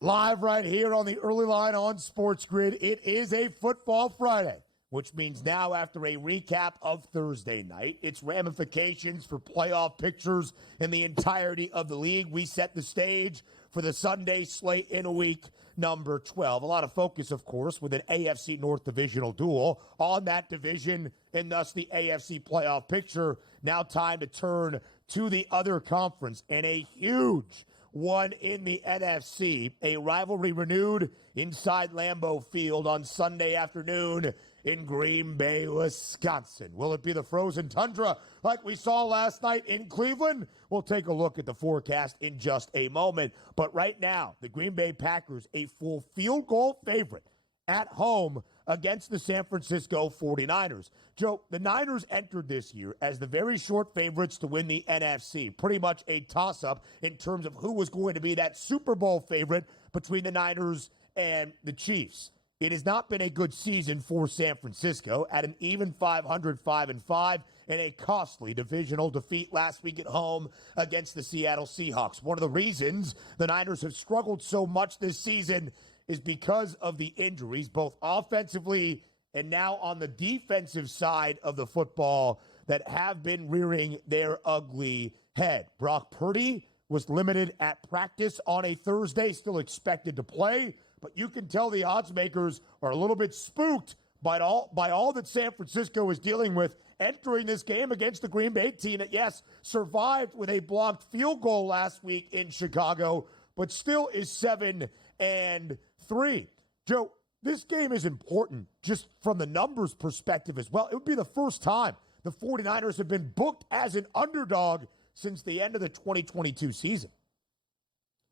Live right here on the early line on SportsGrid. It is a Football Friday, which means now after a recap of Thursday night, its ramifications for playoff pictures in the entirety of the league. We set the stage for the Sunday slate in week number 12. A lot of focus, of course, with an AFC North divisional duel on that division and thus the AFC playoff picture. Now time to turn to the other conference and a huge one in the NFC, a rivalry renewed inside Lambeau Field on Sunday afternoon in Green Bay, Wisconsin. Will it be the frozen tundra like we saw last night in Cleveland? We'll take a look at the forecast in just a moment. But right now, the Green Bay Packers, a full field goal favorite at home against the San Francisco 49ers. Joe, the Niners entered this year as the very short favorites to win the NFC. Pretty much a toss-up in terms of who was going to be that Super Bowl favorite between the Niners and the Chiefs. It has not been a good season for San Francisco at an even 500-5-5 and a costly divisional defeat last week at home against the Seattle Seahawks. One of the reasons the Niners have struggled so much this season is because of the injuries, both offensively and now on the defensive side of the football, that have been rearing their ugly head. Brock Purdy was limited at practice on a Thursday, still expected to play, but you can tell the odds makers are a little bit spooked by all that San Francisco is dealing with entering this game against the Green Bay team that, yes, survived with a blocked field goal last week in Chicago, but still is 7-3. Joe, this game is important just from the numbers perspective as well. It would be the first time the 49ers have been booked as an underdog since the end of the 2022 season.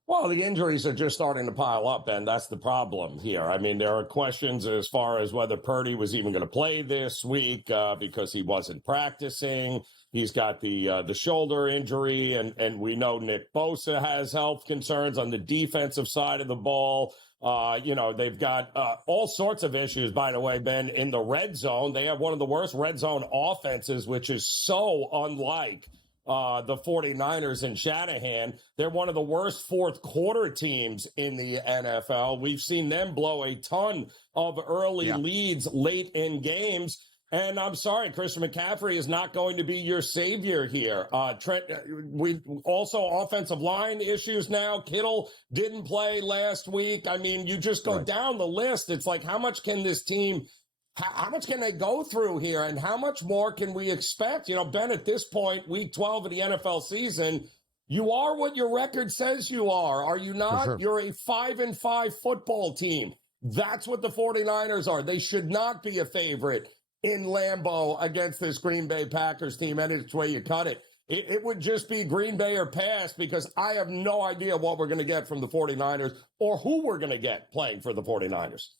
Well, the injuries are just starting to pile up, and that's the problem here. I mean, there are questions as far as whether Purdy was even going to play this week because he wasn't practicing. He's got the shoulder injury, and we know Nick Bosa has health concerns on the defensive side of the ball. They've got all sorts of issues, by the way, Ben, in the red zone. They have one of the worst red zone offenses, which is so unlike the 49ers and Shanahan. They're one of the worst fourth quarter teams in the NFL. We've seen them blow a ton of early leads late in games. And I'm sorry, Christian McCaffrey is not going to be your savior here. We also offensive line issues now. Kittle didn't play last week. I mean, you just go down the list. It's like, how much can this team, how much can they go through here? And how much more can we expect? Ben, at this point, week 12 of the NFL season, you are what your record says you are you not? Sure. You're a 5-5 football team. That's what the 49ers are. They should not be a favorite in Lambeau against this Green Bay Packers team, and it's the way you cut it. It would just be Green Bay or pass, because I have no idea what we're going to get from the 49ers or who we're going to get playing for the 49ers.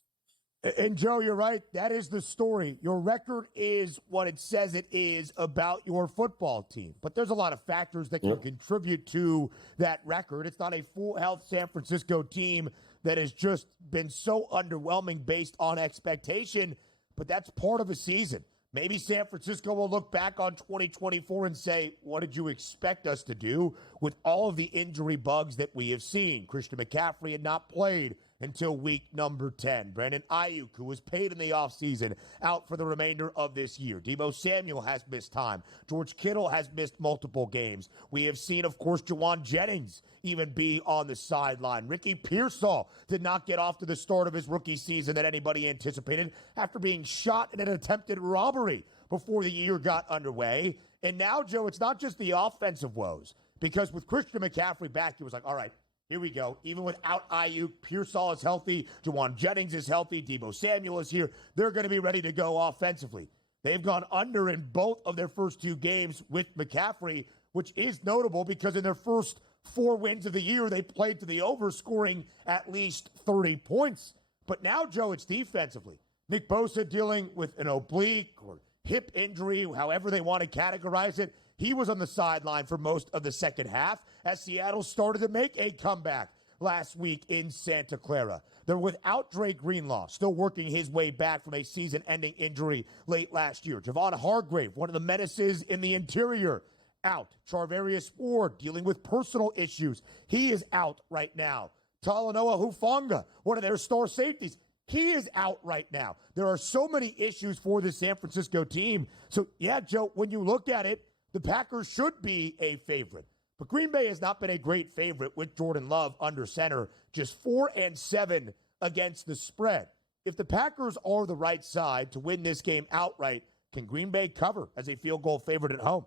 And, Joe, you're right. That is the story. Your record is what it says it is about your football team. But there's a lot of factors that can contribute to that record. It's not a full-health San Francisco team that has just been so underwhelming based on expectation. But that's part of a season. Maybe San Francisco will look back on 2024 and say, what did you expect us to do with all of the injury bugs that we have seen? Christian McCaffrey had not played until week number 10. Brandon Ayuk, who was paid in the offseason, out for the remainder of this year. Deebo Samuel has missed time. George Kittle has missed multiple games. We have seen, of course, Jawan Jennings even be on the sideline. Ricky Pearsall did not get off to the start of his rookie season that anybody anticipated after being shot in an attempted robbery before the year got underway. And now, Joe, it's not just the offensive woes, because with Christian McCaffrey back, it was like, all right, here we go. Even without Ayuk, Pearsall is healthy. Jawan Jennings is healthy. Deebo Samuel is here. They're going to be ready to go offensively. They've gone under in both of their first two games with McCaffrey, which is notable because in their first 4 wins of the year, they played to the over, scoring at least 30 points. But now, Joe, it's defensively. Nick Bosa dealing with an oblique or hip injury, however they want to categorize it. He was on the sideline for most of the second half as Seattle started to make a comeback last week in Santa Clara. They're without Dre Greenlaw, still working his way back from a season-ending injury late last year. Javon Hargrave, one of the menaces in the interior, out. Charvarius Ward dealing with personal issues. He is out right now. Talanoa Hufanga, one of their star safeties. He is out right now. There are so many issues for the San Francisco team. So, yeah, Joe, when you look at it, the Packers should be a favorite. But Green Bay has not been a great favorite with Jordan Love under center, just 4-7 against the spread. If the Packers are the right side to win this game outright, can Green Bay cover as a field goal favorite at home?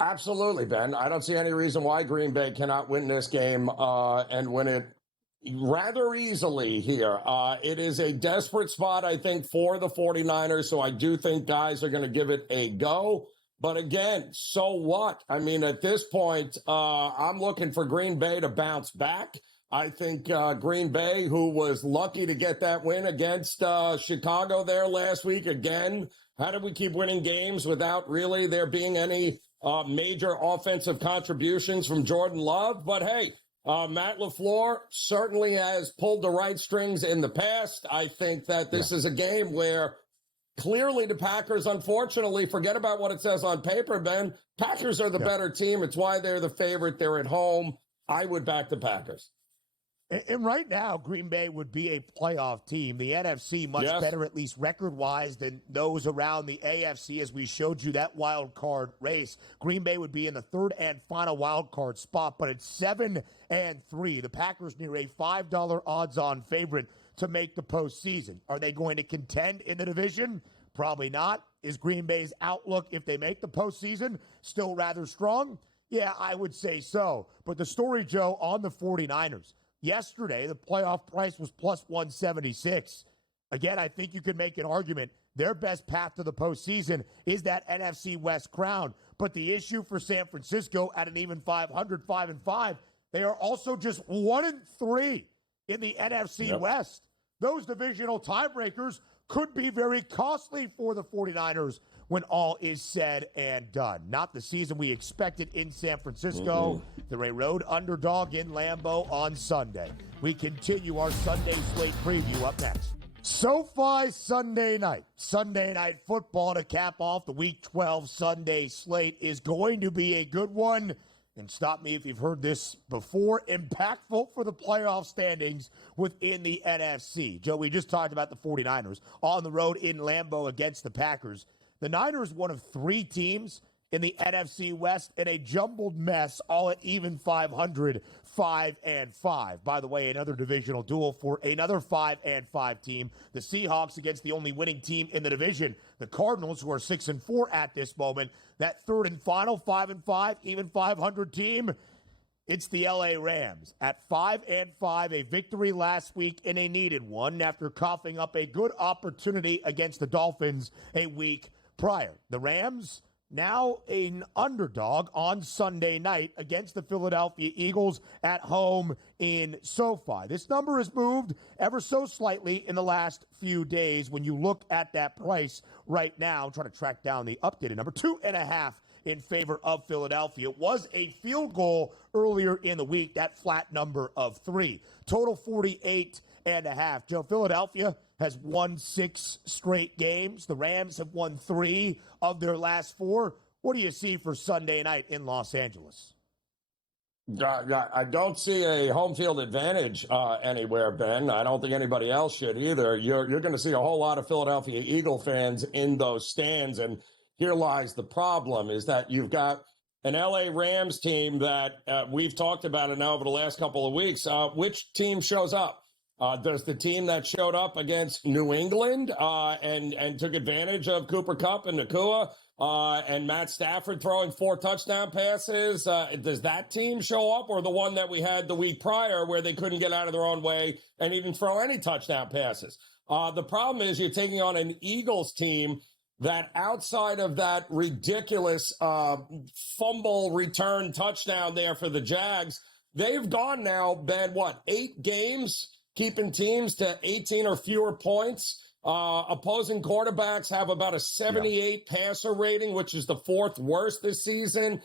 Absolutely, Ben. I don't see any reason why Green Bay cannot win this game and win it rather easily here. It is a desperate spot, I think, for the 49ers, so I do think guys are going to give it a go. But again, so what? I mean, at this point, I'm looking for Green Bay to bounce back. I think Green Bay, who was lucky to get that win against Chicago there last week, again, how did we keep winning games without really there being any major offensive contributions from Jordan Love? But hey, Matt LaFleur certainly has pulled the right strings in the past. I think that this is a game where clearly the Packers, unfortunately, forget about what it says on paper, Ben. Packers are the better team. It's why they're the favorite. They're at home. I would back the Packers. And right now, Green Bay would be a playoff team. The NFC much better, at least record-wise, than those around the AFC, as we showed you that wild card race. Green Bay would be in the third and final wild card spot, but it's 7-3. The Packers near a $5 odds-on favorite to make the postseason. Are they going to contend in the division? Probably not. Is Green Bay's outlook, if they make the postseason, still rather strong? Yeah, I would say so. But the story, Joe, on the 49ers. Yesterday, the playoff price was plus 176. Again, I think you could make an argument. Their best path to the postseason is that NFC West crown. But the issue for San Francisco at an even 500, 5-5, they are also just 1-3 in the NFC West. Those divisional tiebreakers could be very costly for the 49ers when all is said and done. Not the season we expected in San Francisco. They're a road underdog in Lambeau on Sunday. We continue our Sunday slate preview up next. SoFi Sunday night. Sunday night football to cap off the Week 12 Sunday slate is going to be a good one. And stop me if you've heard this before, impactful for the playoff standings within the NFC. Joe, we just talked about the 49ers on the road in Lambeau against the Packers. The Niners, one of three teams in the NFC West in a jumbled mess, all at even 500, 5-5. By the way, another divisional duel for another 5-5 team. The Seahawks against the only winning team in the division, the Cardinals, who are 6-4 at this moment. That third and final 5-5, even 500 team. It's the LA Rams at 5-5, a victory last week and a needed one after coughing up a good opportunity against the Dolphins a week prior. The Rams now an underdog on Sunday night against the Philadelphia Eagles at home in SoFi. This number has moved ever so slightly in the last few days when you look at that price right now. I'm trying to track down the updated number, 2.5 in favor of Philadelphia. It was a field goal earlier in the week, that flat number of 3. Total 48.5. Joe, Philadelphia has won 6 straight games. The Rams have won 3 of their last 4. What do you see for Sunday night in Los Angeles? I don't see a home field advantage anywhere, Ben. I don't think anybody else should either. You're going to see a whole lot of Philadelphia Eagle fans in those stands, and here lies the problem, is that you've got an LA Rams team that we've talked about it now over the last couple of weeks. Which team shows up? Does the team that showed up against New England and took advantage of Cooper Kupp and Nakua and Matt Stafford throwing 4 touchdown passes, does that team show up, or the one that we had the week prior where they couldn't get out of their own way and even throw any touchdown passes? The problem is you're taking on an Eagles team that outside of that ridiculous fumble return touchdown there for the Jags, they've gone now, Ben, 8 games keeping teams to 18 or fewer points. Opposing quarterbacks have about a 78 passer rating, which is the 4th worst this season.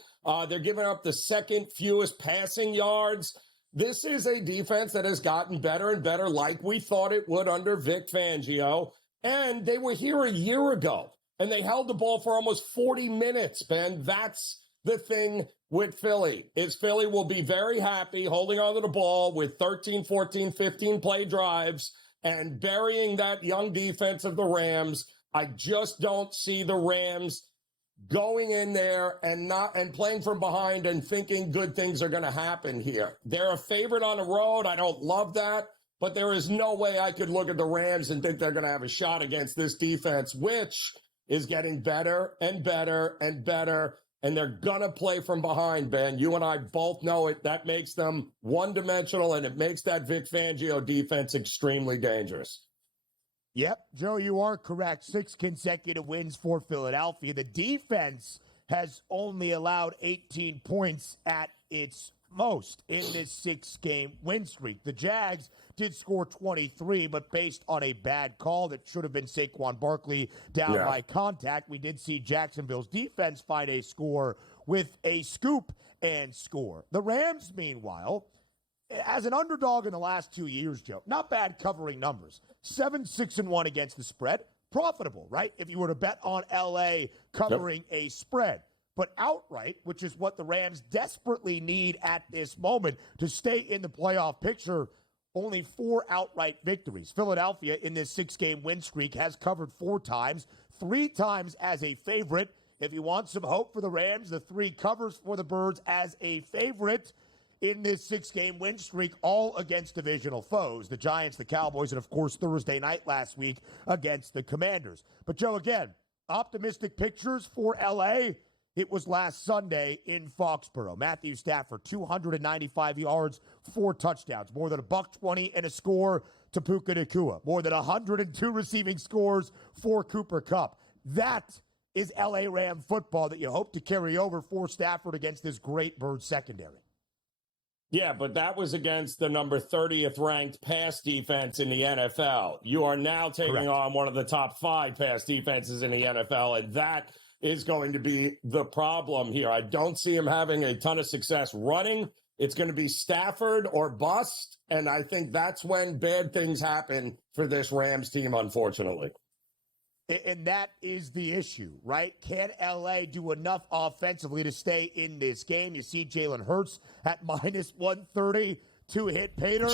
They're giving up the 2nd fewest passing yards. This is a defense that has gotten better and better, like we thought it would under Vic Fangio. And they were here a year ago, and they held the ball for almost 40 minutes, Ben. That's the thing with Philly is Philly will be very happy holding on to the ball with 13, 14, 15 play drives and burying that young defense of the Rams. I just don't see the Rams going in there and playing from behind and thinking good things are going to happen here. They're a favorite on the road. I don't love that, but there is no way I could look at the Rams and think they're going to have a shot against this defense, which is getting better and better and better. And they're going to play from behind, Ben. You and I both know it. That makes them one-dimensional, and it makes that Vic Fangio defense extremely dangerous. Yep, Joe, you are correct. 6 consecutive wins for Philadelphia. The defense has only allowed 18 points at its most in this 6-game win streak. The Jags did score 23, but based on a bad call that should have been Saquon Barkley down by contact, we did see Jacksonville's defense find a score with a scoop and score. The Rams, meanwhile, as an underdog in the last 2 years, Joe, not bad covering numbers. 7-6-1 against the spread. Profitable, right? If you were to bet on LA covering a spread. But outright, which is what the Rams desperately need at this moment to stay in the playoff picture, only 4 outright victories. Philadelphia in this 6-game win streak has covered 4 times, 3 times as a favorite. If you want some hope for the Rams, the 3 covers for the Birds as a favorite in this 6-game win streak, all against divisional foes, the Giants, the Cowboys, and, of course, Thursday night last week against the Commanders. But, Joe, again, optimistic pictures for L.A., it was last Sunday in Foxborough. Matthew Stafford, 295 yards, 4 touchdowns, more than $120 and a score to Puka Nacua, more than 102 receiving scores for Cooper Kupp. That is L.A. Ram football that you hope to carry over for Stafford against this great Birds secondary. Yeah, but that was against the number 30th ranked pass defense in the NFL. You are now taking on one of the top 5 pass defenses in the NFL, and that is going to be the problem here. I don't see him having a ton of success running. It's going to be Stafford or bust, and I think that's when bad things happen for this Rams team, unfortunately. And that is the issue, right? Can L.A. do enough offensively to stay in this game? You see Jalen Hurts at minus 130 to hit Pater.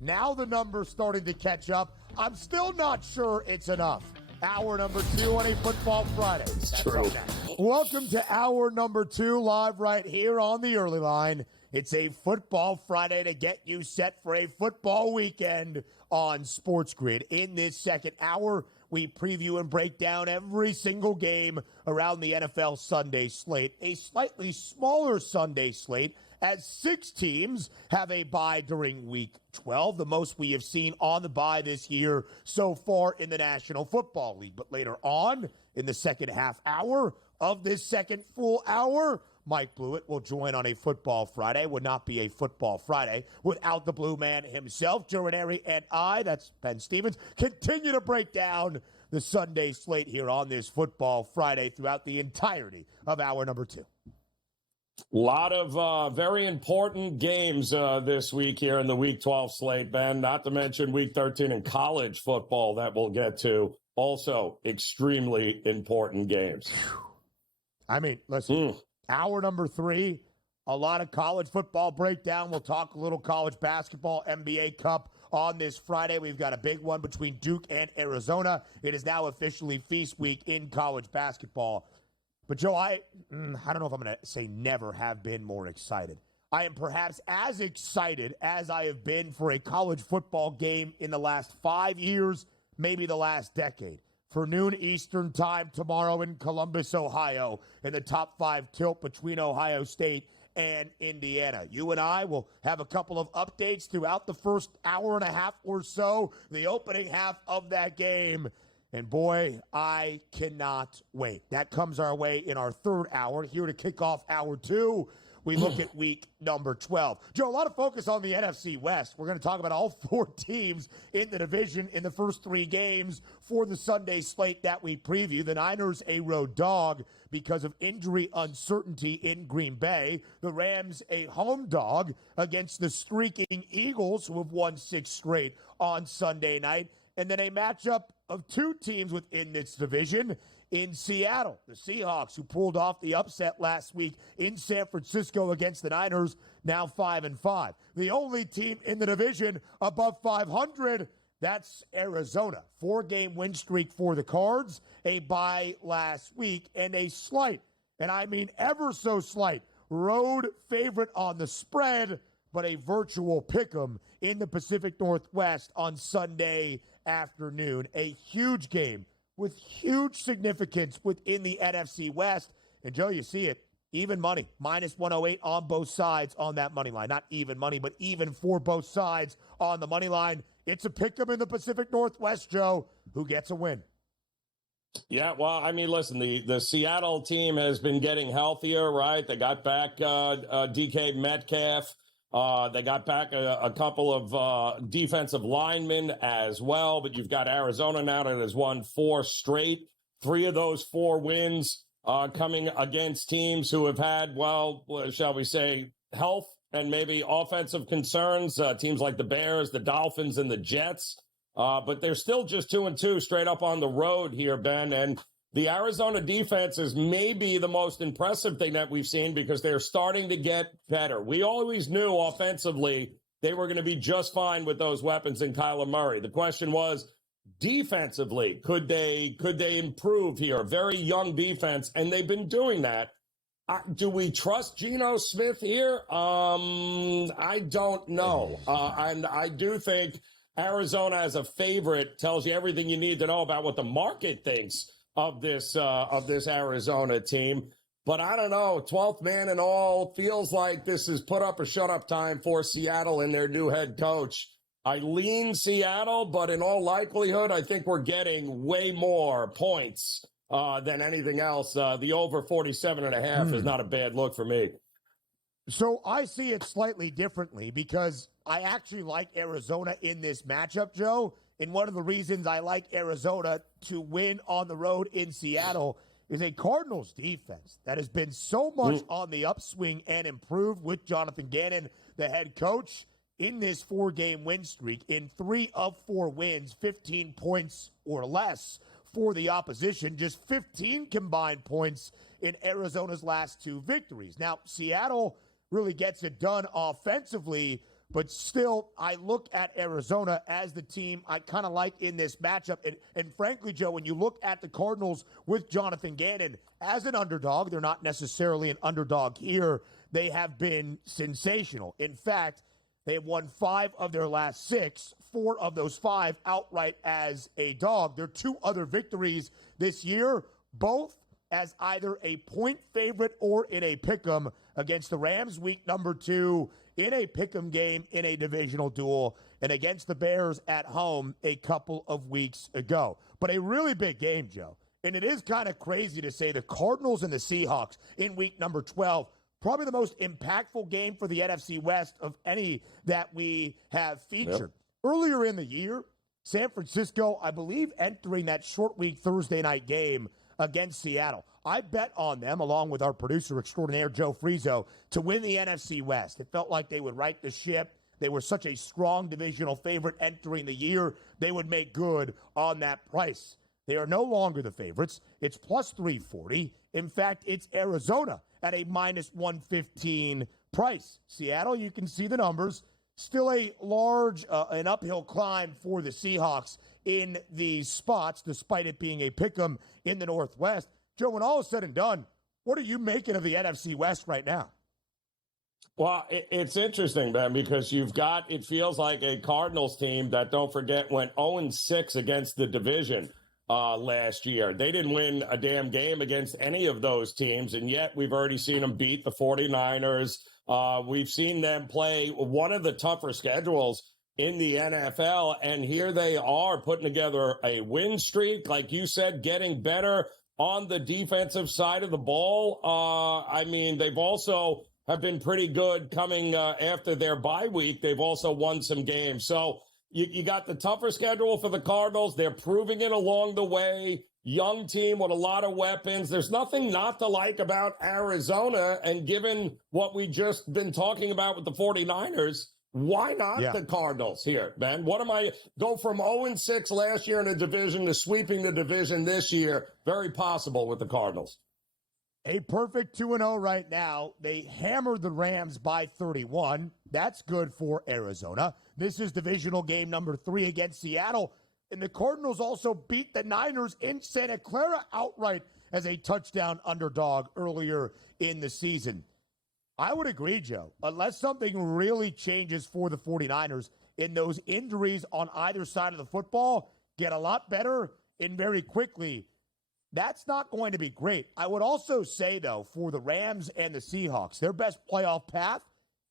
Now the number's starting to catch up. I'm still not sure it's enough. Hour number 2 on a Football Friday. That's true. Welcome to hour number 2, live right here on the early line. It's a Football Friday to get you set for a football weekend on SportsGrid. In this second hour, we preview and break down every single game around the NFL Sunday slate. A slightly smaller Sunday slate as 6 teams have a bye during Week 12, the most we have seen on the bye this year so far in the National Football League. But later on in the second half hour of this second full hour, Mike Blewett will join on a Football Friday. Would not be a Football Friday without the Blue Man himself. Joe Ranieri and I, that's Ben Stevens, continue to break down the Sunday slate here on this Football Friday throughout the entirety of hour number 2. A lot of very important games this week here in the Week 12 slate, Ben, not to mention Week 13 in college football that we'll get to. Also, extremely important games. I mean, listen, hour number 3, a lot of college football breakdown. We'll talk a little college basketball, NBA Cup on this Friday. We've got a big one between Duke and Arizona. It is now officially feast week in college basketball. But, Joe, I don't know if I'm going to say never have been more excited. I am perhaps as excited as I have been for a college football game in the last 5 years, maybe the last decade. For noon Eastern time tomorrow in Columbus, Ohio, in the top 5 tilt between Ohio State and Indiana. You and I will have a couple of updates throughout the first hour and a half or so, the opening half of that game. And boy, I cannot wait. That comes our way in our third hour. Here to kick off hour 2, we look at week number 12. Joe, a lot of focus on the NFC West. We're going to talk about all 4 teams in the division in the first 3 games for the Sunday slate that we preview. The Niners, a road dog because of injury uncertainty in Green Bay. The Rams, a home dog against the streaking Eagles, who have won 6 straight on Sunday night. And then a matchup of 2 teams within this division in Seattle. The Seahawks, who pulled off the upset last week in San Francisco against the Niners, now 5-5. The only team in the division above 500, that's Arizona. 4-game win streak for the Cards, a bye last week, and a slight, and I mean ever so slight, road favorite on the spread, but a virtual pick'em in the Pacific Northwest on Sunday afternoon. A huge game with huge significance within the NFC West. And, Joe, you see it. Even money, minus 108 on both sides on that money line. Not even money, but even for both sides on the money line. It's a pick'em in the Pacific Northwest, Joe. Who gets a win? Yeah, well, I mean, listen, the Seattle team has been getting healthier, right? They got back DK Metcalf. They got back a couple of defensive linemen as well, but you've got Arizona now that has won 4 straight. 3 of those 4 wins coming against teams who have had, well, shall we say, health and maybe offensive concerns, teams like the Bears, the Dolphins, and the Jets. But they're still just 2-2 straight up on the road here, Ben. And the Arizona defense is maybe the most impressive thing that we've seen because they're starting to get better. We always knew offensively they were going to be just fine with those weapons in Kyler Murray. The question was, defensively, could they improve here? Very young defense, and they've been doing that. Do we trust Geno Smith here? I don't know. And I do think Arizona as a favorite tells you everything you need to know about what the market thinks of this Arizona team. But I don't know, 12th man and all, feels like this is put up or shut up time for Seattle and their new head coach. I lean Seattle, but in all likelihood, I think we're getting way more points than anything else. The over 47.5 is not a bad look for me. So I see it slightly differently because I actually like Arizona in this matchup, Joe. And one of the reasons I like Arizona to win on the road in Seattle is a Cardinals defense that has been so much on the upswing and improved with Jonathan Gannon, the head coach, in this 4-game win streak. In 3 of 4 wins, 15 points or less for the opposition, just 15 combined points in Arizona's last 2 victories. Now, Seattle really gets it done offensively, but still, I look at Arizona as the team I kind of like in this matchup. And frankly, Joe, when you look at the Cardinals with Jonathan Gannon as an underdog, they're not necessarily an underdog here. They have been sensational. In fact, they have won 5 of their last 6, 4 of those 5 outright as a dog. Their 2 other victories this year, both as either a point favorite or in a pick'em against the Rams week number 2, in a pick'em game in a divisional duel, and against the Bears at home a couple of weeks ago. But a really big game, Joe. And it is kind of crazy to say the Cardinals and the Seahawks in week number 12, probably the most impactful game for the NFC West of any that we have featured. Yep. Earlier in the year, San Francisco, I believe, entering that short week Thursday night game against Seattle, I bet on them, along with our producer extraordinaire, Joe Frizo, to win the NFC West. It felt like they would right the ship. They were such a strong divisional favorite entering the year. They would make good on that price. They are no longer the favorites. It's plus 340. In fact, it's Arizona at a minus 115 price. Seattle, you can see the numbers. Still a large, an uphill climb for the Seahawks in these spots, despite it being a pick'em in the Northwest. Joe, when all is said and done, what are you making of the NFC West right now? Well, it's interesting, Ben, because you've got, it feels like a Cardinals team that, don't forget, went 0-6 against the division last year. They didn't win a damn game against any of those teams, and yet we've already seen them beat the 49ers. We've seen them play one of the tougher schedules in the NFL, and here they are putting together a win streak, like you said, getting better on the defensive side of the ball. I mean, they've also have been pretty good coming after their bye week. They've also won some games. So you got the tougher schedule for the Cardinals. They're proving it along the way. Young team with a lot of weapons. There's nothing not to like about Arizona. And given what we just been talking about with the 49ers, Why not the Cardinals here, Ben? What am I go from 0-6 last year in the division to sweeping the division this year? Very possible with the Cardinals. A perfect 2-0 right now. They hammered the Rams by 31. That's good for Arizona. This is divisional game number 3 against Seattle. And the Cardinals also beat the Niners in Santa Clara outright as a touchdown underdog earlier in the season. I would agree, Joe. Unless something really changes for the 49ers, and those injuries on either side of the football get a lot better and very quickly, that's not going to be great. I would also say, though, for the Rams and the Seahawks, their best playoff path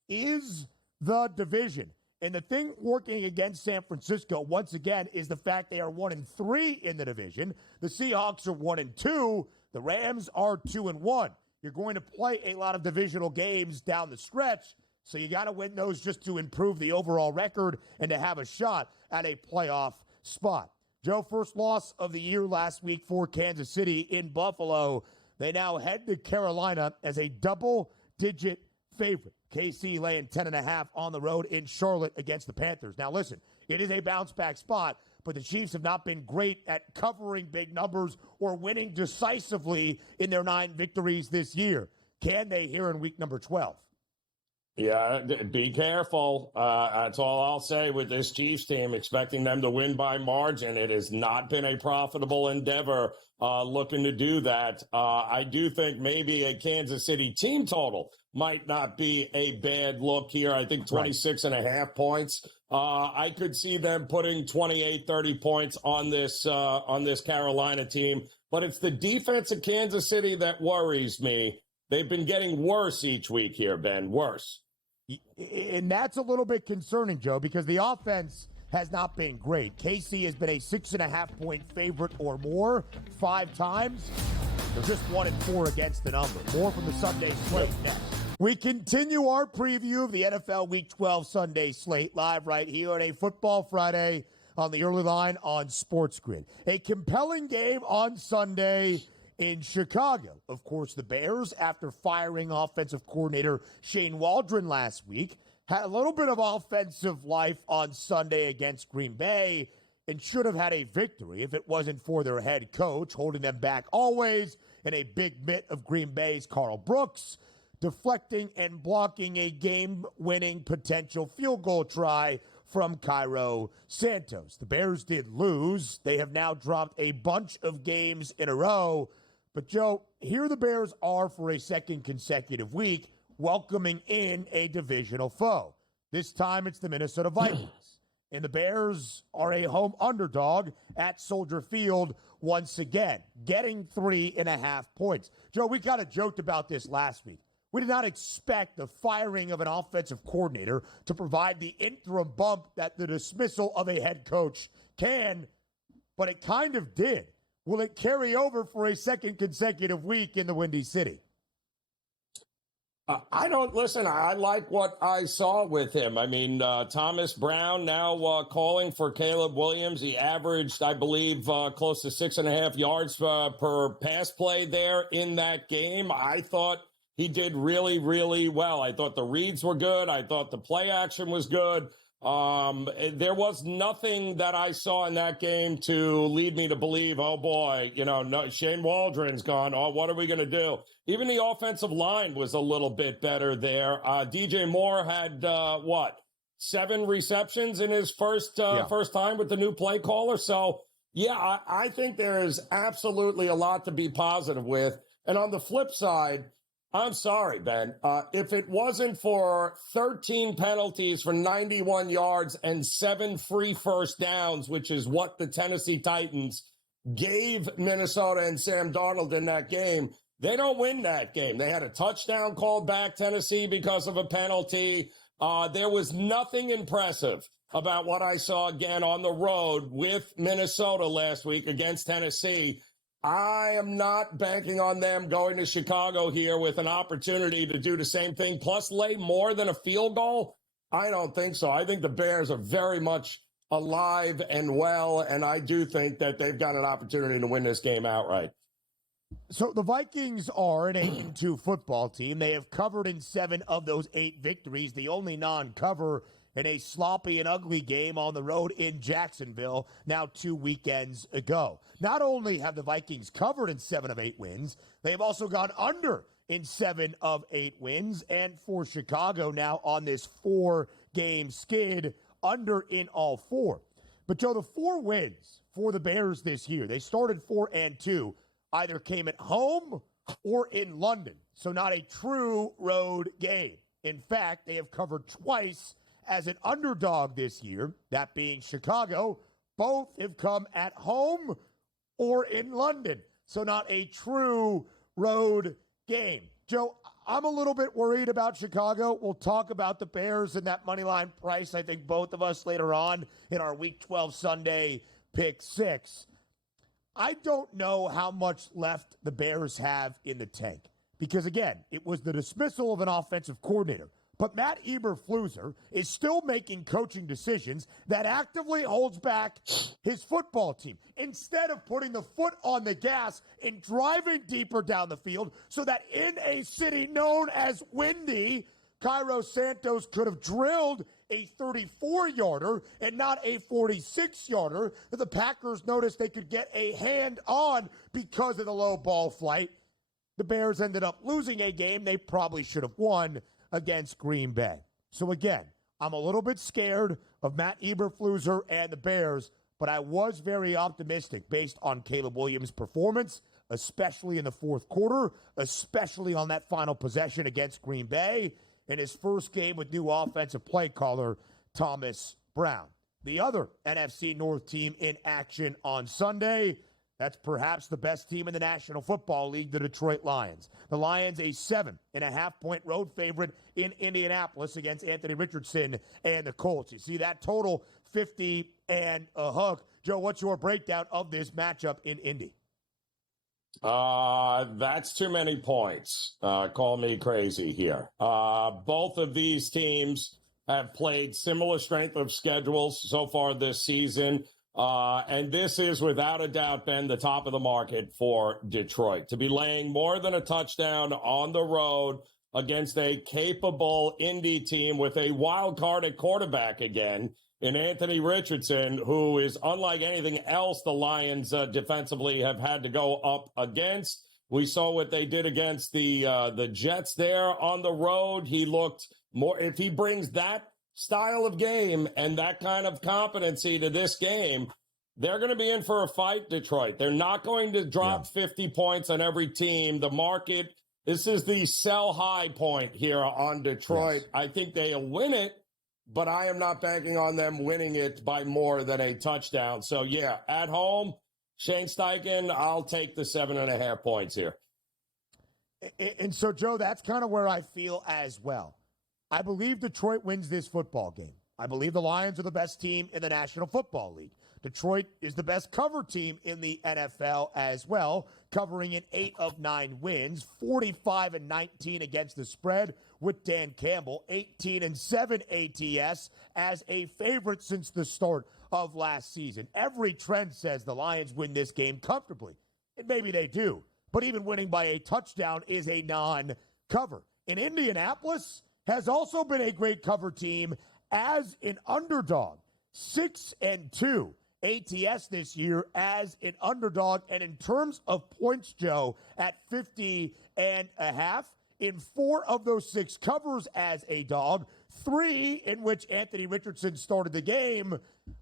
is the division. And the thing working against San Francisco, once again, is the fact they are 1-3 in the division. The Seahawks are 1-2. The Rams are 2-1. You're going to play a lot of divisional games down the stretch, so you got to win those just to improve the overall record and to have a shot at a playoff spot. Joe, first loss of the year last week for Kansas City in Buffalo. They now head to Carolina as a double-digit favorite. KC laying 10.5 on the road in Charlotte against the Panthers. Now, listen, it is a bounce-back spot, but the Chiefs have not been great at covering big numbers or winning decisively in their 9 victories this year. Can they here in week number 12? Yeah, be careful. That's all I'll say with this Chiefs team, expecting them to win by margin. It has not been a profitable endeavor looking to do that. I do think maybe a Kansas City team total might not be a bad look here. I think 26.5 points. I could see them putting 28, 30 points on this Carolina team. But it's the defense of Kansas City that worries me. They've been getting worse each week here, Ben. Worse. And that's a little bit concerning, Joe, because the offense has not been great. KC has been a 6.5-point favorite or more 5 times. They're just 1-4 against the number. More from the Sunday slate next. We continue our preview of the NFL Week 12 Sunday slate live right here on a Football Friday on the early line on SportsGrid. A compelling game on Sunday in Chicago. Of course, the Bears, after firing offensive coordinator Shane Waldron last week, had a little bit of offensive life on Sunday against Green Bay and should have had a victory if it wasn't for their head coach holding them back always, and a big mitt of Green Bay's Carl Brooks deflecting and blocking a game-winning potential field goal try from Cairo Santos. The Bears did lose. They have now dropped a bunch of games in a row. But, Joe, here the Bears are for a second consecutive week, welcoming in a divisional foe. This time it's the Minnesota Vikings. And the Bears are a home underdog at Soldier Field once again, getting 3.5 points. Joe, we kind of joked about this last week. We did not expect the firing of an offensive coordinator to provide the interim bump that the dismissal of a head coach can, but it kind of did. Will it carry over for a second consecutive week in the Windy City? I like what I saw with him. I mean, Thomas Brown now calling for Caleb Williams. He averaged, I believe, close to 6.5 yards per pass play there in that game. I thought he did really, really well. I thought the reads were good. I thought the play action was good. There was nothing that I saw in that game to lead me to believe, oh boy, no, Shane Waldron's gone. Oh, what are we going to do? Even the offensive line was a little bit better there. DJ Moore had, 7 receptions in his first time with the new play caller. So yeah, I think there's absolutely a lot to be positive with. And on the flip side, I'm sorry, Ben. If it wasn't for 13 penalties for 91 yards and 7 free first downs, which is what the Tennessee Titans gave Minnesota and Sam Darnold in that game, they don't win that game. They had a touchdown called back, Tennessee, because of a penalty. There was nothing impressive about what I saw again on the road with Minnesota last week against Tennessee. I am not banking on them going to Chicago here with an opportunity to do the same thing, plus lay more than a field goal. I don't think so. I think the Bears are very much alive and well, and I do think that they've got an opportunity to win this game outright. So the Vikings are an 8-2 football team. They have covered in 7 of those 8 victories. The only non-cover in a sloppy and ugly game on the road in Jacksonville now 2 weekends ago. Not only have the Vikings covered in 7 of 8 wins, they've also gone under in 7 of 8 wins. And for Chicago now on this 4-game skid, under in all 4. But, Joe, the 4 wins for the Bears this year, they started 4-2, either came at home or in London. So not a true road game. In fact, they have covered twice as an underdog this year, that being Chicago. Both have come at home or in London. So not a true road game. Joe, I'm a little bit worried about Chicago. We'll talk about the Bears and that money line price, I think both of us later on in our Week 12 Sunday Pick 6. I don't know how much left the Bears have in the tank. Because, again, it was the dismissal of an offensive coordinator. But Matt Eberflus is still making coaching decisions that actively holds back his football team instead of putting the foot on the gas and driving deeper down the field so that in a city known as Windy, Cairo Santos could have drilled a 34-yarder and not a 46-yarder that the Packers noticed they could get a hand on because of the low ball flight. The Bears ended up losing a game they probably should have won against Green Bay. So again, I'm a little bit scared of Matt Eberflus and the Bears, but I was very optimistic based on Caleb Williams' performance, especially in the fourth quarter, especially on that final possession against Green Bay in his first game with new offensive play caller Thomas Brown. The other NFC North team in action on Sunday, that's perhaps the best team in the National Football League, the Detroit Lions. The Lions, a 7.5-point road favorite in Indianapolis against Anthony Richardson and the Colts. You see that total, 50 and a hook. Joe, what's your breakdown of this matchup in Indy? That's too many points. Call me crazy here. Both of these teams have played similar strength of schedules so far this season. And this is, without a doubt, Ben, the top of the market for Detroit. To be laying more than a touchdown on the road against a capable Indy team with a wild card at quarterback again in Anthony Richardson, who is unlike anything else the Lions defensively have had to go up against. We saw what they did against the Jets there on the road. He looked more, if he brings that style of game and that kind of competency to this game, they're going to be in for a fight, Detroit. They're not going to drop 50 points on every team. The market, this is the sell high point here on Detroit. Yes. I think they'll win it, but I am not banking on them winning it by more than a touchdown. So, yeah, at home, Shane Steichen, I'll take the 7.5 points here. And so, Joe, that's kind of where I feel as well. I believe Detroit wins this football game. I believe the Lions are the best team in the National Football League. Detroit is the best cover team in the NFL as well, covering in 8 of 9 wins, 45-19 against the spread with Dan Campbell, 18-7 ATS as a favorite since the start of last season. Every trend says the Lions win this game comfortably, and maybe they do, but even winning by a touchdown is a non-cover. In Indianapolis, has also been a great cover team as an underdog. 6-2 ATS this year as an underdog. And in terms of points, Joe, at 50.5, in 4 of those 6 covers as a dog, 3 in which Anthony Richardson started the game,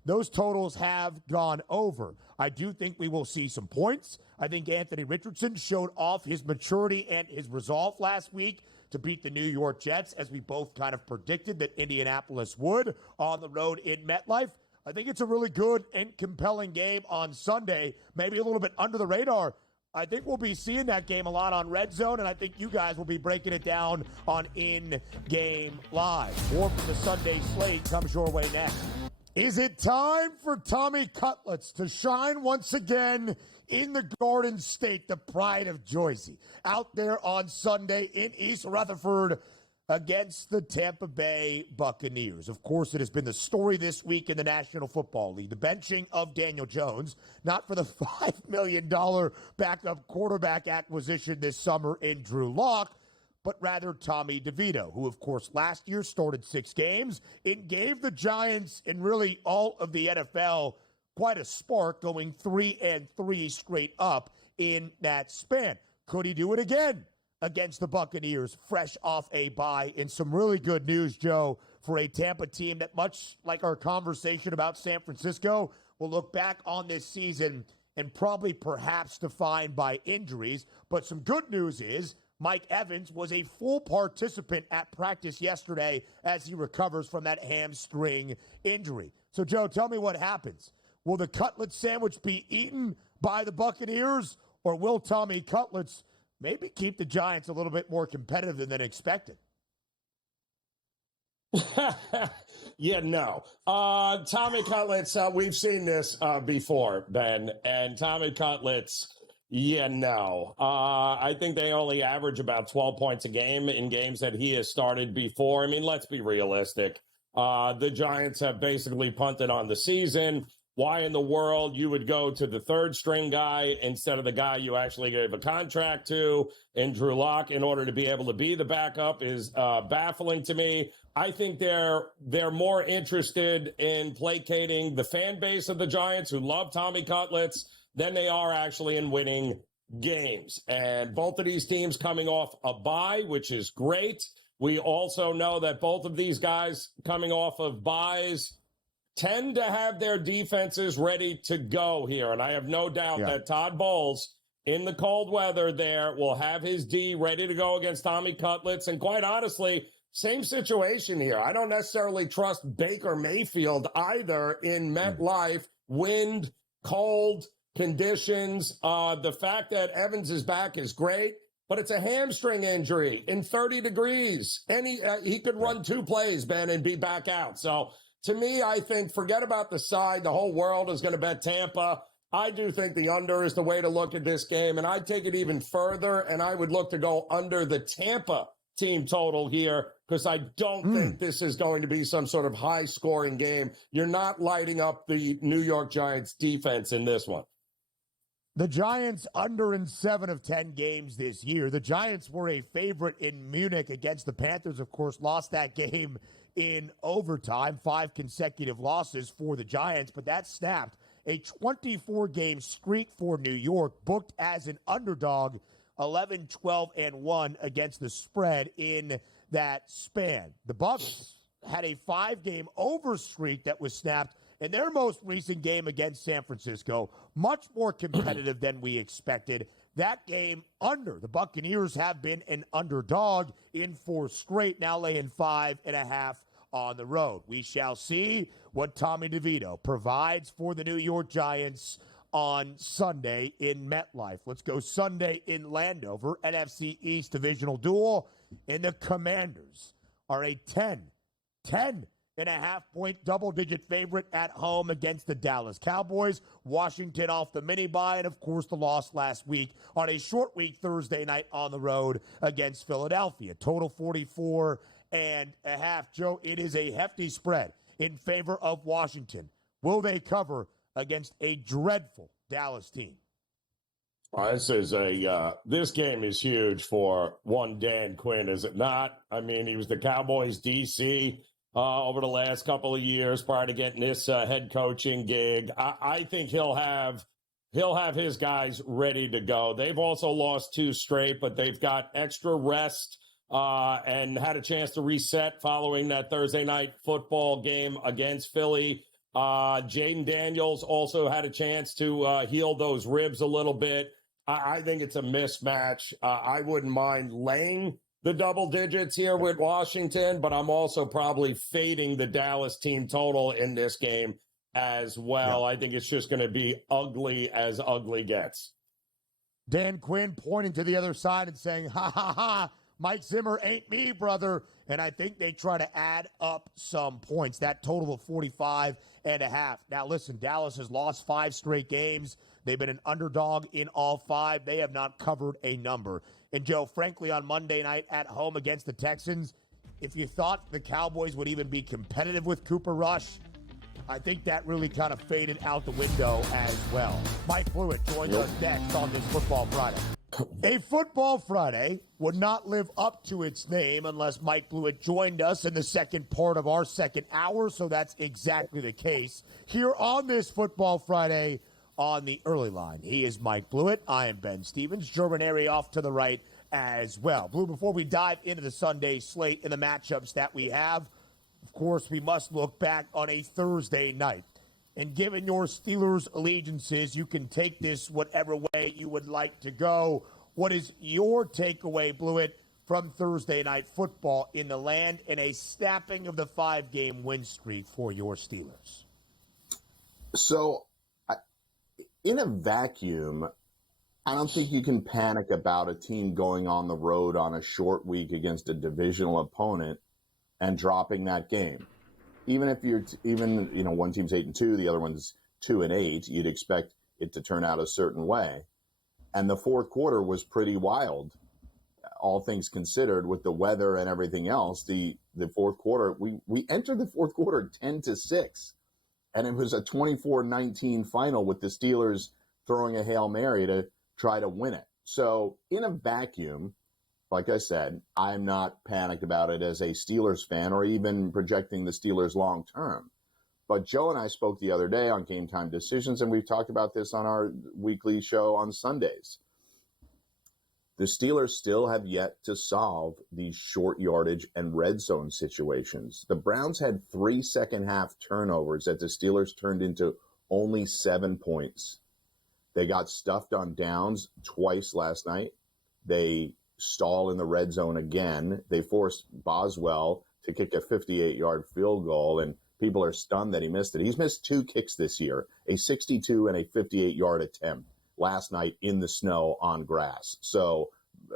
those totals have gone over. I do think we will see some points. I think Anthony Richardson showed off his maturity and his resolve last week to beat the New York Jets, as we both kind of predicted that Indianapolis would on the road in MetLife. I think it's a really good and compelling game on Sunday, maybe a little bit under the radar. I think we'll be seeing that game a lot on Red Zone, and I think you guys will be breaking it down on In-Game Live. More from the Sunday slate comes your way next. Is it time for Tommy Cutlets to shine once again in the Garden State, the pride of Jersey, out there on Sunday in East Rutherford against the Tampa Bay Buccaneers? Of course, it has been the story this week in the National Football League, the benching of Daniel Jones, not for the $5 million backup quarterback acquisition this summer in Drew Lock, but rather Tommy DeVito, who, of course, last year started 6 games. It gave the Giants and really all of the NFL quite a spark, going 3-3 straight up in that span. Could he do it again against the Buccaneers, fresh off a bye? And some really good news, Joe, for a Tampa team that, much like our conversation about San Francisco, will look back on this season and probably perhaps defined by injuries. But some good news is Mike Evans was a full participant at practice yesterday as he recovers from that hamstring injury. So, Joe, tell me what happens. Will the cutlet sandwich be eaten by the Buccaneers, or will Tommy Cutlets maybe keep the Giants a little bit more competitive than expected? No. Tommy Cutlets, we've seen this before, Ben, and Tommy Cutlets, no. I think they only average about 12 points a game in games that he has started before. I mean, let's be realistic. The Giants have basically punted on the season. Why in the world you would go to the third string guy instead of the guy you actually gave a contract to in Drew Lock in order to be able to be the backup is baffling to me. I think they're more interested in placating the fan base of the Giants, who love Tommy Cutlets, than they are actually in winning games. And both of these teams coming off a bye, which is great. We also know that both of these guys coming off of byes tend to have their defenses ready to go here. And I have no doubt that Todd Bowles, in the cold weather there, will have his D ready to go against Tommy Cutlets. And quite honestly, same situation here. I don't necessarily trust Baker Mayfield either in MetLife, wind, cold conditions. The fact that Evans is back is great, but it's a hamstring injury in 30 degrees. And he could run 2 plays, Ben, and be back out. So to me, I think forget about the side. The whole world is going to bet Tampa. I do think the under is the way to look at this game, and I'd take it even further, and I would look to go under the Tampa team total here because I don't think this is going to be some sort of high-scoring game. You're not lighting up the New York Giants defense in this one. The Giants under in 7 of 10 games this year. The Giants were a favorite in Munich against the Panthers, of course, lost that game in overtime, 5 consecutive losses for the Giants, but that snapped a 24-game streak for New York, booked as an underdog, 11-12-1 against the spread in that span. The Bucs had a 5-game over streak that was snapped in their most recent game against San Francisco, much more competitive than we expected. That game under. The Buccaneers have been an underdog in 4 straight, now laying 5.5 on the road. We shall see what Tommy DeVito provides for the New York Giants on Sunday in MetLife. Let's go Sunday in Landover, NFC East Divisional duel, and the Commanders are a 10.5-point double-digit favorite at home against the Dallas Cowboys. Washington off the mini-bye, and, of course, the loss last week on a short week Thursday night on the road against Philadelphia. Total 44.5. Joe, it is a hefty spread in favor of Washington. Will they cover against a dreadful Dallas team? This game is huge for one Dan Quinn, is it not? I mean, he was the Cowboys DC over the last couple of years prior to getting this head coaching gig. I think he'll have his guys ready to go. They've also lost 2 straight, but they've got extra rest and had a chance to reset following that Thursday night football game against Philly. Jaden Daniels also had a chance to heal those ribs a little bit. I think it's a mismatch. I wouldn't mind laying the double digits here with Washington, but I'm also probably fading the Dallas team total in this game as well. I think it's just going to be ugly as ugly gets. Dan Quinn pointing to the other side and saying, ha, ha, ha, Mike Zimmer ain't me, brother. And I think they try to add up some points. That total of 45.5. Now, listen, Dallas has lost 5 straight games. They've been an underdog in all 5. They have not covered a number. And, Joe, frankly, on Monday night at home against the Texans, if you thought the Cowboys would even be competitive with Cooper Rush, I think that really kind of faded out the window as well. Mike Blewett joins us next on this Football Friday. A Football Friday would not live up to its name unless Mike Blewett joined us in the second part of our second hour, so that's exactly the case. Here on this Football Friday on the early line, he is Mike Blewett. I am Ben Stevens. German area off to the right as well. Blue, before we dive into the Sunday slate and the matchups that we have, of course, we must look back on a Thursday night. And given your Steelers allegiances, you can take this whatever way you would like to go. What is your takeaway, Blewett, from Thursday night football in the land and a snapping of the 5-game win streak for your Steelers? So, in a vacuum, I don't think you can panic about a team going on the road on a short week against a divisional opponent and dropping that game. Even if one team's 8-2, the other one's 2-8, you'd expect it to turn out a certain way. And the fourth quarter was pretty wild, all things considered, with the weather and everything else. The fourth quarter, we entered the fourth quarter 10-6, and it was a 24-19 final with the Steelers throwing a Hail Mary to try to win it. So in a vacuum, like I said, I'm not panicked about it as a Steelers fan or even projecting the Steelers long term. But Joe and I spoke the other day on Game Time Decisions, and we've talked about this on our weekly show on Sundays. The Steelers still have yet to solve these short yardage and red zone situations. The Browns had 3 second-half turnovers that the Steelers turned into only 7 points. They got stuffed on downs twice last night. They stall in the red zone again. They forced Boswell to kick a 58-yard field goal, and people are stunned that he missed it. He's missed 2 kicks this year, a 62 and a 58-yard attempt last night in the snow on grass. So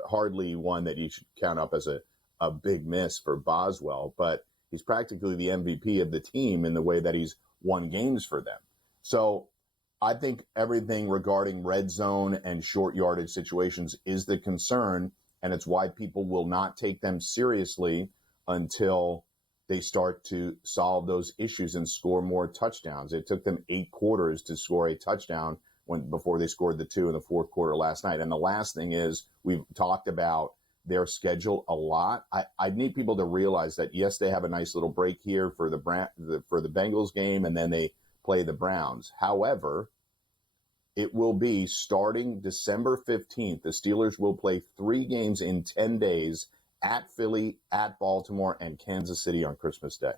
hardly one that you should count up as a big miss for Boswell, but he's practically the MVP of the team in the way that he's won games for them. So I think everything regarding red zone and short yardage situations is the concern, and it's why people will not take them seriously until they start to solve those issues and score more touchdowns. It took them 8 quarters to score a touchdown before they scored the 2 in the fourth quarter last night. And the last thing is, we've talked about their schedule a lot. I need people to realize that, yes, they have a nice little break here for the Bengals game, and then they play the Browns. However, it will be starting December 15th. The Steelers will play 3 games in 10 days at Philly, at Baltimore, and Kansas City on Christmas Day.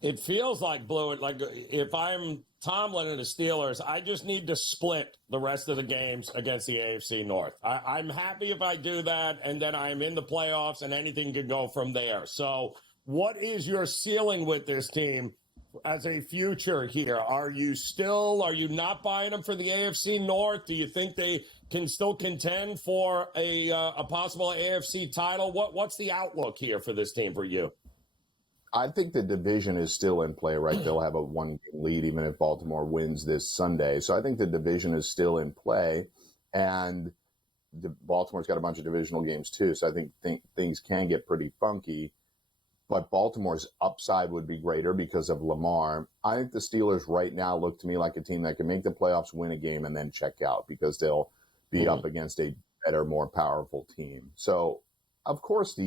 It feels like, Blue, like if I'm Tomlin and the Steelers, I just need to split the rest of the games against the AFC North. I'm happy if I do that, and then I'm in the playoffs, and anything can go from there. So what is your ceiling with this team as a future here? Are you not buying them for the AFC North? Do you think they can still contend for a possible AFC title? What's the outlook here for this team for you? I think the division is still in play, right? They'll have a 1-game lead even if Baltimore wins this Sunday. So I think the division is still in play, and Baltimore's got a bunch of divisional games too. So I think things can get pretty funky. But Baltimore's upside would be greater because of Lamar. I think the Steelers right now look to me like a team that can make the playoffs, win a game, and then check out because they'll be up against a better, more powerful team. So, of course,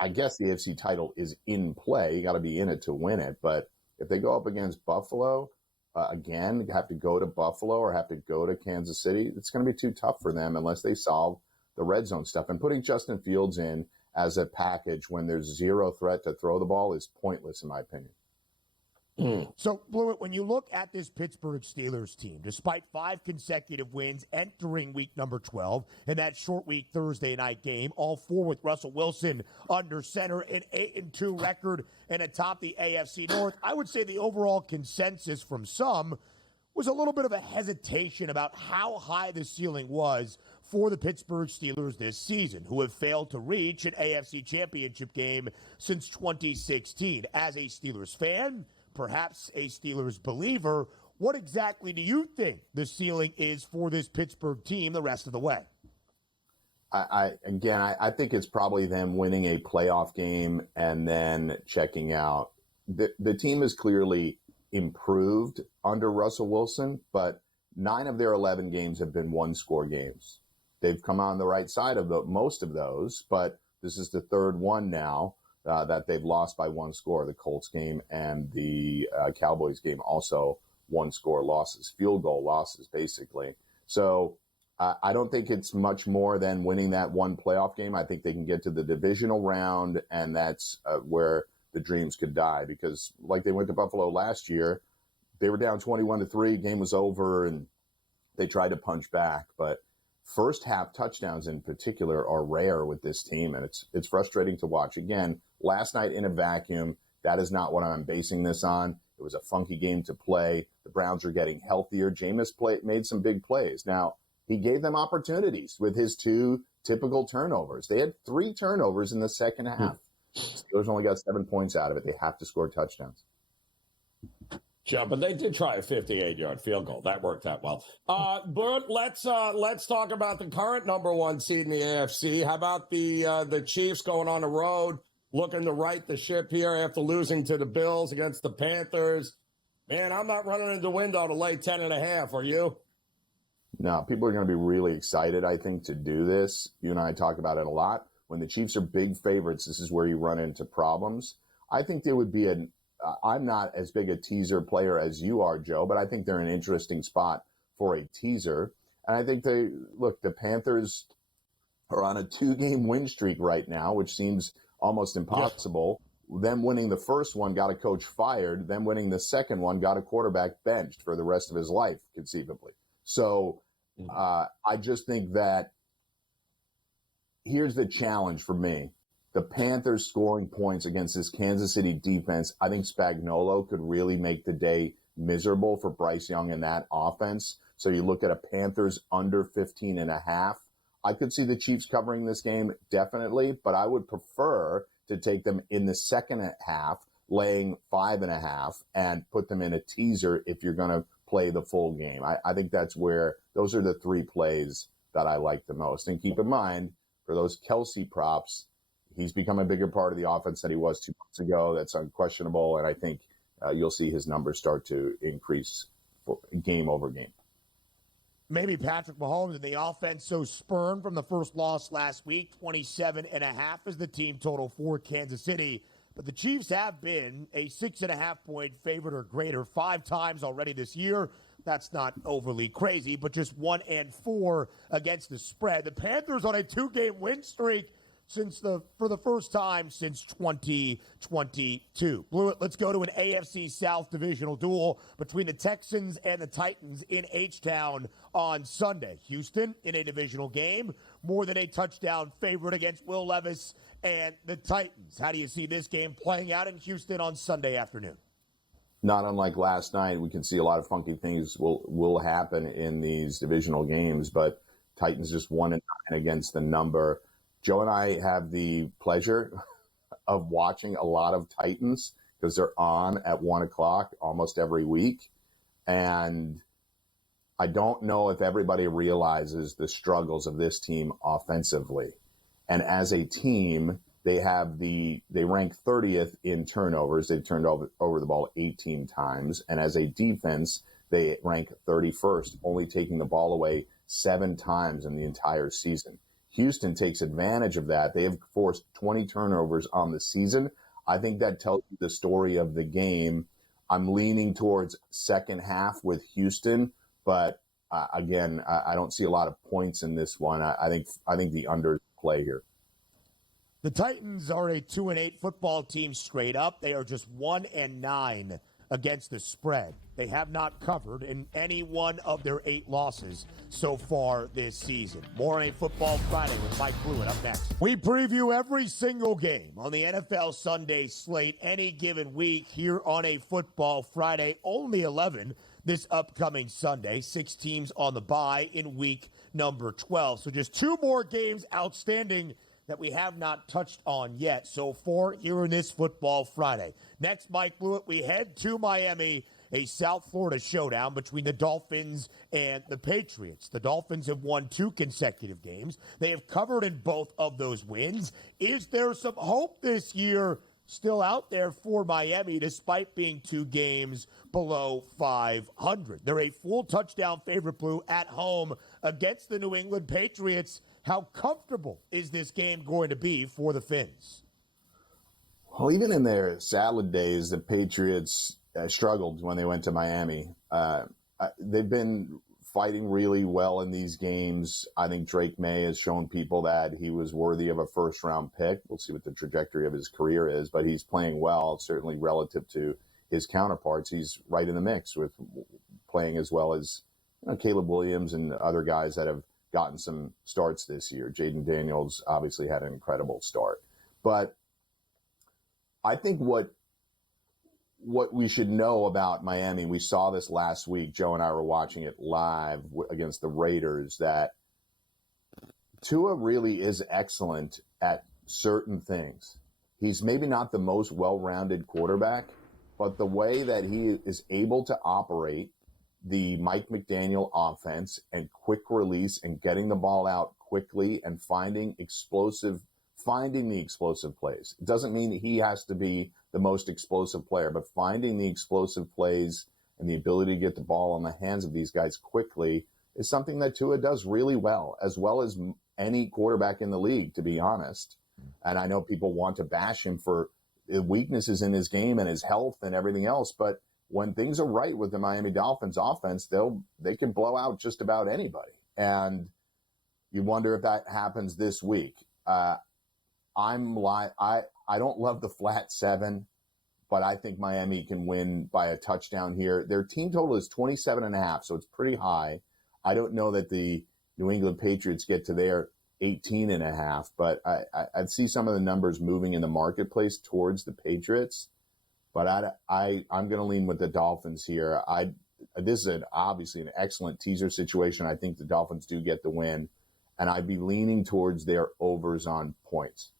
I guess the AFC title is in play. You got to be in it to win it. But if they go up against Buffalo, again, have to go to Buffalo or have to go to Kansas City, it's going to be too tough for them unless they solve the red zone stuff. And putting Justin Fields in as a package when there's zero threat to throw the ball is pointless, in my opinion. So, Blewett, when you look at this Pittsburgh Steelers team, despite 5 consecutive wins entering week number 12 and that short week Thursday night game, all 4 with Russell Wilson under center, an 8-2 record and atop the AFC North, I would say the overall consensus from some was a little bit of a hesitation about how high the ceiling was for the Pittsburgh Steelers this season, who have failed to reach an AFC Championship game since 2016. As a Steelers fan, perhaps a Steelers believer, what exactly do you think the ceiling is for this Pittsburgh team the rest of the way? I think it's probably them winning a playoff game and then checking out. The team is clearly improved under Russell Wilson, but 9 of their 11 games have been one-score games. They've come on the right side of most of those, but this is the third one now that they've lost by one score. The Colts game and the Cowboys game also one-score losses, field goal losses, basically. So I don't think it's much more than winning that one playoff game. I think they can get to the divisional round, and that's where the dreams could die, because like they went to Buffalo last year, they were down 21-3, game was over, and they tried to punch back. But first half touchdowns in particular are rare with this team, and it's frustrating to watch. Again, last night in a vacuum, that is not what I'm basing this on. It was a funky game to play. The Browns are getting healthier. Jameis made some big plays. Now, he gave them opportunities with his 2 typical turnovers. They had 3 turnovers in the second half. Steelers only got 7 points out of it. They have to score touchdowns. Sure, but they did try a 58-yard field goal. That worked out well. Bert, let's talk about the current number 1 seed in the AFC. How about the Chiefs going on the road, looking to right the ship here after losing to the Bills against the Panthers? Man, I'm not running in the window to lay 10.5. Are you? No, people are going to be really excited, I think, to do this. You and I talk about it a lot. When the Chiefs are big favorites, this is where you run into problems. I think there would be I'm not as big a teaser player as you are, Joe, but I think they're an interesting spot for a teaser. And I think the Panthers are on a 2-game win streak right now, which seems almost impossible. Yep. Them winning the first one got a coach fired. Them winning the second one got a quarterback benched for the rest of his life, conceivably. So I just think that here's the challenge for me. The Panthers scoring points against this Kansas City defense, I think Spagnuolo could really make the day miserable for Bryce Young and that offense. So you look at a Panthers under 15.5. I could see the Chiefs covering this game, definitely, but I would prefer to take them in the second half, laying 5.5, and put them in a teaser if you're going to play the full game. I think those are the 3 plays that I like the most. And keep in mind, for those Kelsey props, he's become a bigger part of the offense than he was 2 months ago. That's unquestionable, and I think you'll see his numbers start to increase game over game. Maybe Patrick Mahomes and the offense so spurned from the first loss last week, 27.5 is the team total for Kansas City. But the Chiefs have been a 6.5-point favorite or greater 5 times already this year. That's not overly crazy, but just 1-4 against the spread. The Panthers on a 2-game win streak for the first time since 2022. Blewett, let's go to an AFC South divisional duel between the Texans and the Titans in H-Town on Sunday. Houston in a divisional game, more than a touchdown favorite against Will Levis and the Titans. How do you see this game playing out in Houston on Sunday afternoon? Not unlike last night, we can see a lot of funky things will happen in these divisional games, but Titans just 1-9 against the number. Joe and I have the pleasure of watching a lot of Titans because they're on at 1 o'clock almost every week. And I don't know if everybody realizes the struggles of this team offensively. And as a team, they rank 30th in turnovers. They've turned over the ball 18 times. And as a defense, they rank 31st, only taking the ball away 7 times in the entire season. Houston takes advantage of that. They have forced 20 turnovers on the season. I think that tells you the story of the game. I'm leaning towards second half with Houston, but again, I don't see a lot of points in this one. I think the under play here. The Titans are a 2-8 football team straight up. They are just 1-9 against the spread. They have not covered in any one of their 8 losses so far this season. More on a Football Friday with Mike Blewett up next. We preview every single game on the NFL Sunday slate any given week here on a Football Friday. Only 11 this upcoming Sunday. 6 teams on the bye in week number 12. So just 2 more games outstanding that we have not touched on yet so far here in this Football Friday. Next, Mike Blewett, we head to Miami, a South Florida showdown between the Dolphins and the Patriots. The Dolphins have won 2 consecutive games. They have covered in both of those wins. Is there some hope this year still out there for Miami despite being 2 games below 500. They're a full touchdown favorite, Blue, at home against the New England Patriots. How comfortable is this game going to be for the Finns? Well, even in their salad days, the Patriots struggled when they went to Miami. They've been fighting really well in these games. I think Drake May has shown people that he was worthy of a first-round pick. We'll see what the trajectory of his career is, but he's playing well, certainly relative to his counterparts. He's right in the mix with playing as well as Caleb Williams and other guys that have gotten some starts this year. Jaden Daniels obviously had an incredible start. But I think what we should know about Miami, we saw this last week. Joe and I were watching it live against the Raiders, that Tua really is excellent at certain things. He's maybe not the most well-rounded quarterback, but the way that he is able to operate the Mike McDaniel offense and quick release and getting the ball out quickly and finding the explosive plays. It doesn't mean he has to be the most explosive player, but finding the explosive plays and the ability to get the ball in the hands of these guys quickly is something that Tua does really well as any quarterback in the league, to be honest. And I know people want to bash him for the weaknesses in his game and his health and everything else, but when things are right with the Miami Dolphins offense, they can blow out just about anybody. And you wonder if that happens this week. I don't love the flat 7, but I think Miami can win by a touchdown here. Their team total is 27.5, so it's pretty high. I don't know that the New England Patriots get to their 18.5, but I'd see some of the numbers moving in the marketplace towards the Patriots. But I'm going to lean with the Dolphins here. This is obviously an excellent teaser situation. I think the Dolphins do get the win, and I'd be leaning towards their overs on points.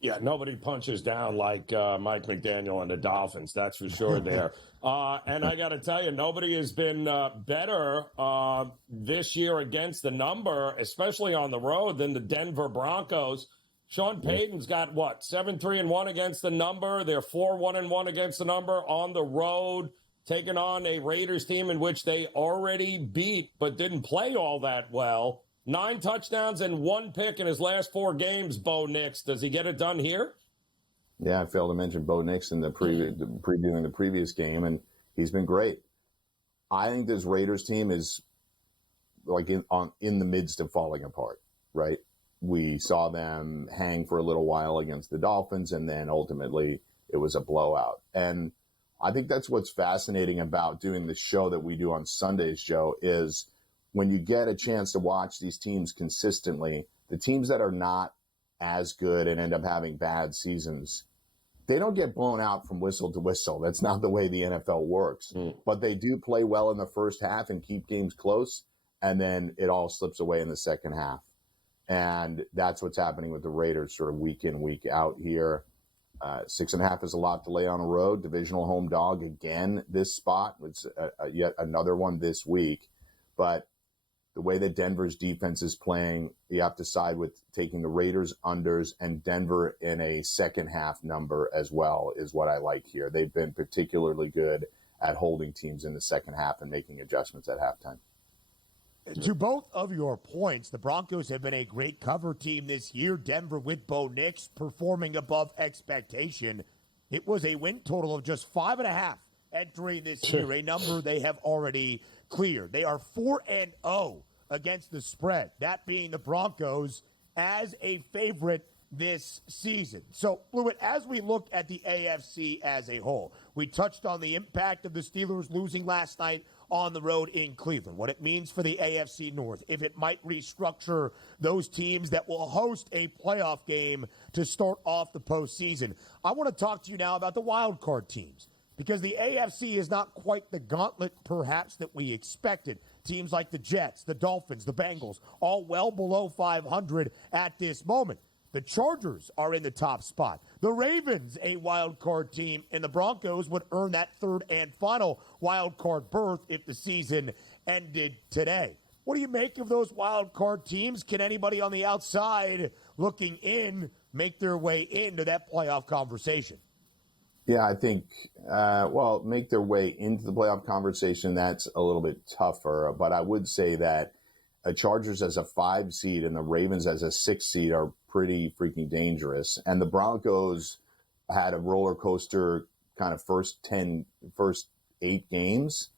Yeah, nobody punches down like Mike McDaniel and the Dolphins. That's for sure there. And I got to tell you, nobody has been better this year against the number, especially on the road, than the Denver Broncos. Sean Payton's got, 7-3-1 against the number. They're 4-1-1 against the number on the road, taking on a Raiders team in which they already beat but didn't play all that well. 9 touchdowns and 1 pick in his last 4 games, Bo Nix. Does he get it done here? Yeah, I failed to mention Bo Nix in the previewing the previous game, and he's been great. I think this Raiders team is like in the midst of falling apart, right? We saw them hang for a little while against the Dolphins, and then ultimately it was a blowout. And I think that's what's fascinating about doing the show that we do on Sundays, Joe, is when you get a chance to watch these teams consistently, the teams that are not as good and end up having bad seasons, they don't get blown out from whistle to whistle. That's not the way the NFL works. But they do play well in the first half and keep games close, and then it all slips away in the second half. And that's what's happening with the Raiders sort of week in, week out here. 6.5 is a lot to lay on a road. Divisional home dog again this spot. It's yet another one this week. But the way that Denver's defense is playing, you have to side with taking the Raiders unders and Denver in a second half number as well is what I like here. They've been particularly good at holding teams in the second half and making adjustments at halftime. To both of your points, the Broncos have been a great cover team this year. Denver with Bo Nix performing above expectation. It was a win total of just 5.5 entering this year, a number they have already cleared. They are 4-0 against the spread, that being the Broncos as a favorite this season. So, Fluid, as we look at the AFC as a whole, we touched on the impact of the Steelers losing last night on the road in Cleveland, what it means for the AFC North, if it might restructure those teams that will host a playoff game to start off the postseason. I want to talk to you now about the wild card teams, because the AFC is not quite the gauntlet perhaps that we expected. Teams like the Jets, the Dolphins, the Bengals, all well below 500 at this moment. The Chargers are in the top spot. The Ravens, a wild card team, and the Broncos would earn that third and final wild card berth if the season ended today. What do you make of those wild card teams? Can anybody on the outside looking in make their way into that playoff conversation? Yeah, I think, make their way into the playoff conversation, that's a little bit tougher. But I would say that the Chargers as a 5 seed and the Ravens as a 6 seed are pretty freaking dangerous. And the Broncos had a roller coaster kind of first 8 games,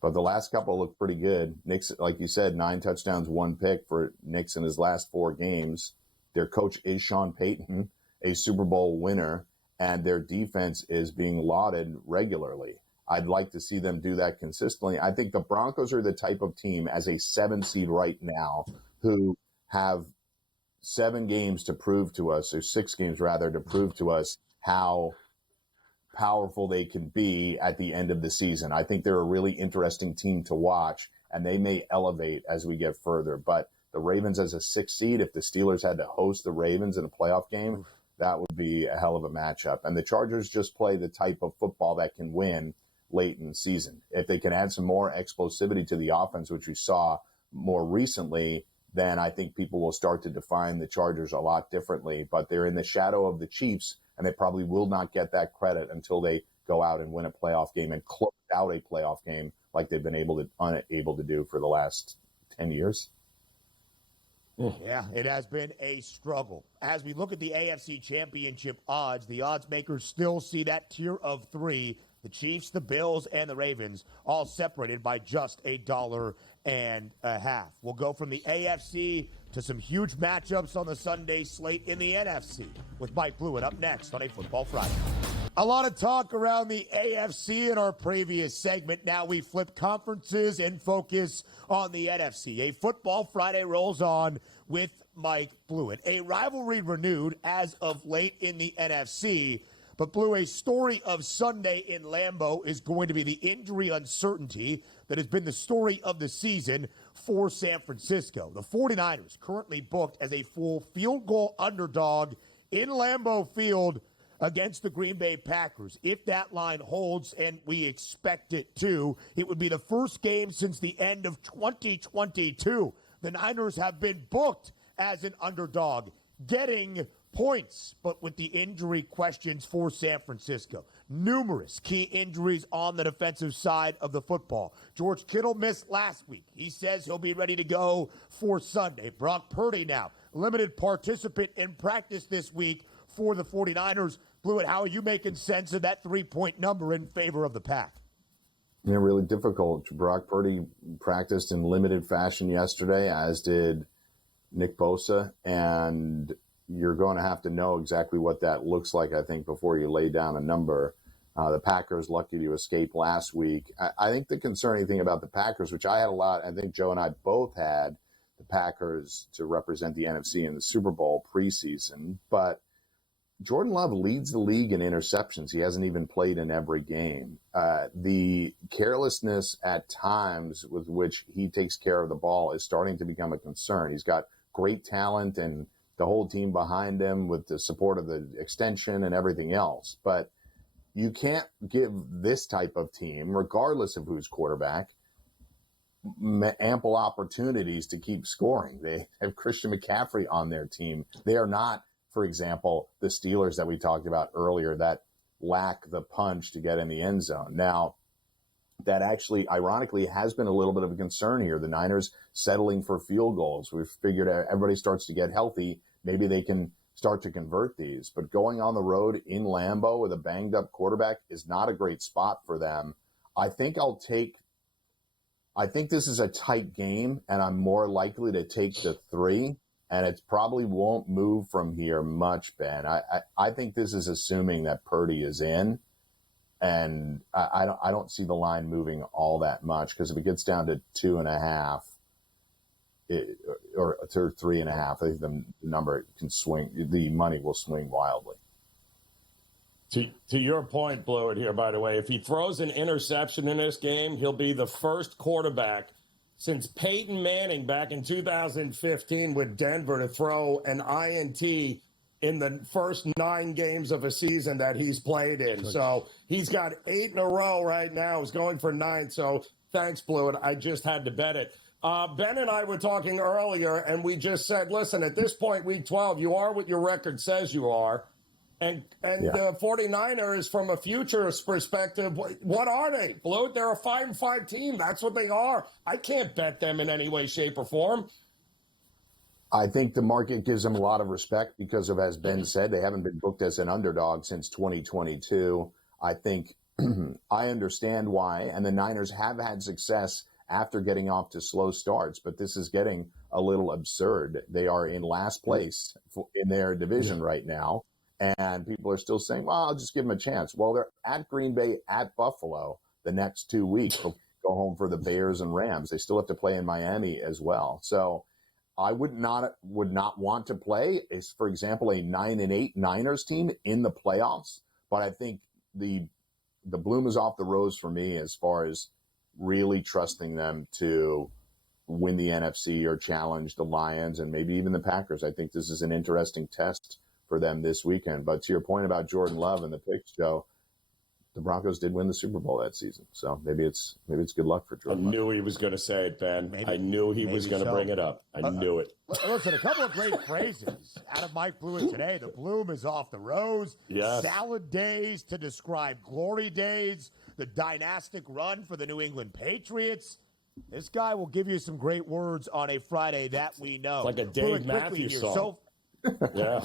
but the last couple looked pretty good. Nick's, like you said, 9 touchdowns, 1 pick for Nick's in his last 4 games. Their coach is Sean Payton, a Super Bowl winner, and their defense is being lauded regularly. I'd like to see them do that consistently. I think the Broncos are the type of team as a 7 seed right now who have 7 games to prove to us, or 6 games rather, to prove to us how powerful they can be at the end of the season. I think they're a really interesting team to watch, and they may elevate as we get further. But the Ravens as a 6 seed, if the Steelers had to host the Ravens in a playoff game, that would be a hell of a matchup. And the Chargers just play the type of football that can win late in the season. If they can add some more explosivity to the offense, which we saw more recently, then I think people will start to define the Chargers a lot differently. But they're in the shadow of the Chiefs, and they probably will not get that credit until they go out and win a playoff game and close out a playoff game like they've been unable to do for the last 10 years. Yeah, it has been a struggle. As we look at the AFC Championship odds, the odds makers still see that tier of 3, the Chiefs, the Bills, and the Ravens, all separated by just $1.50. We'll go from the AFC to some huge matchups on the Sunday slate in the NFC with Mike Blewett up next on A Football Friday. A lot of talk around the AFC in our previous segment. Now we flip conferences and focus on the NFC. A Football Friday rolls on with Mike Blewett. A rivalry renewed as of late in the NFC. But, Blue, a story of Sunday in Lambeau is going to be the injury uncertainty that has been the story of the season for San Francisco. The 49ers currently booked as a full field goal underdog in Lambeau Field against the Green Bay Packers. If that line holds, and we expect it to, it would be the first game since the end of 2022. The Niners have been booked as an underdog, getting points, but with the injury questions for San Francisco. Numerous key injuries on the defensive side of the football. George Kittle missed last week. He says he'll be ready to go for Sunday. Brock Purdy now, limited participant in practice this week for the 49ers. Blewett, how are you making sense of that 3-point number in favor of the Pack? Yeah, really difficult. Brock Purdy practiced in limited fashion yesterday, as did Nick Bosa, and you're going to have to know exactly what that looks like, I think, before you lay down a number. The Packers lucky to escape last week. I think the concerning thing about the Packers, which I had a lot, I think Joe and I both had the Packers to represent the NFC in the Super Bowl preseason, but Jordan Love leads the league in interceptions. He hasn't even played in every game. The carelessness at times with which he takes care of the ball is starting to become a concern. He's got great talent and the whole team behind him with the support of the extension and everything else. But you can't give this type of team, regardless of who's quarterback, ample opportunities to keep scoring. They have Christian McCaffrey on their team. They are not, for example, the Steelers that we talked about earlier that lack the punch to get in the end zone. Now, that actually, ironically, has been a little bit of a concern here. The Niners settling for field goals. We've figured everybody starts to get healthy. Maybe they can start to convert these. But going on the road in Lambeau with a banged-up quarterback is not a great spot for them. I think this is a tight game, and I'm more likely to take the 3. And it probably won't move from here much, Ben. I think this is assuming that Purdy is in, and I don't see the line moving all that much, because if it gets down to 2.5 or to 3.5, I think the number can swing. The money will swing wildly. To your point, Blewett, here, by the way, if he throws an interception in this game, he'll be the first quarterback since Peyton Manning back in 2015 with Denver to throw an INT in the first 9 games of a season that he's played in. So he's got 8 in a row right now. He's going for 9. So thanks, Blewett. I just had to bet it. Ben and I were talking earlier, and we just said, listen, at this point, week 12, you are what your record says you are. And the 49ers, from a futures perspective, what are they? Blue, they're a 5-5 team. That's what they are. I can't bet them in any way, shape, or form. I think the market gives them a lot of respect because of, as Ben said, they haven't been booked as an underdog since 2022. I think I understand why, and the Niners have had success after getting off to slow starts, but this is getting a little absurd. They are in last place in their division right now, and people are still saying, well, I'll just give them a chance. Well, they're at Green Bay, at Buffalo the next 2 weeks. They'll go home for the Bears and Rams. They still have to play in Miami as well. So I would not want to play, for example, a 9-8 Niners team in the playoffs, but I think the bloom is off the rose for me as far as really trusting them to win the NFC or challenge the Lions and maybe even the Packers. I think this is an interesting test for them this weekend. But to your point about Jordan Love and the picks, Joe, the Broncos did win the Super Bowl that season. So maybe it's good luck for Jordan Love. I knew he was going to say it, Ben. I knew he was going to bring it up. I knew it. Listen, a couple of great phrases out of Mike Blewett today. The bloom is off the rose. Yes. Salad days to describe glory days. The dynastic run for the New England Patriots. This guy will give you some great words on a Friday that we know. Like a Dave Matthews song. Yeah.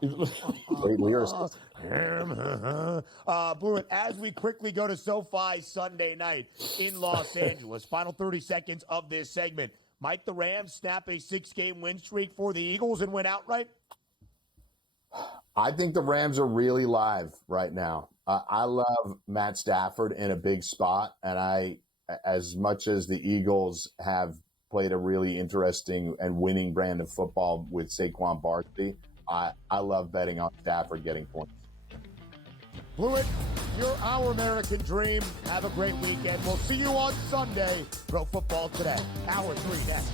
Great lyricist. Blewett, as we quickly go to SoFi Sunday night in Los Angeles, final 30 seconds of this segment. Might the Rams snap a 6-game win streak for the Eagles and win outright? I think the Rams are really live right now. I love Matt Stafford in a big spot, and as much as the Eagles have played a really interesting and winning brand of football with Saquon Barkley, I love betting on Stafford getting points. Blewett, you're our American dream. Have a great weekend. We'll see you on Sunday. Pro Football Today, Hour 3 next.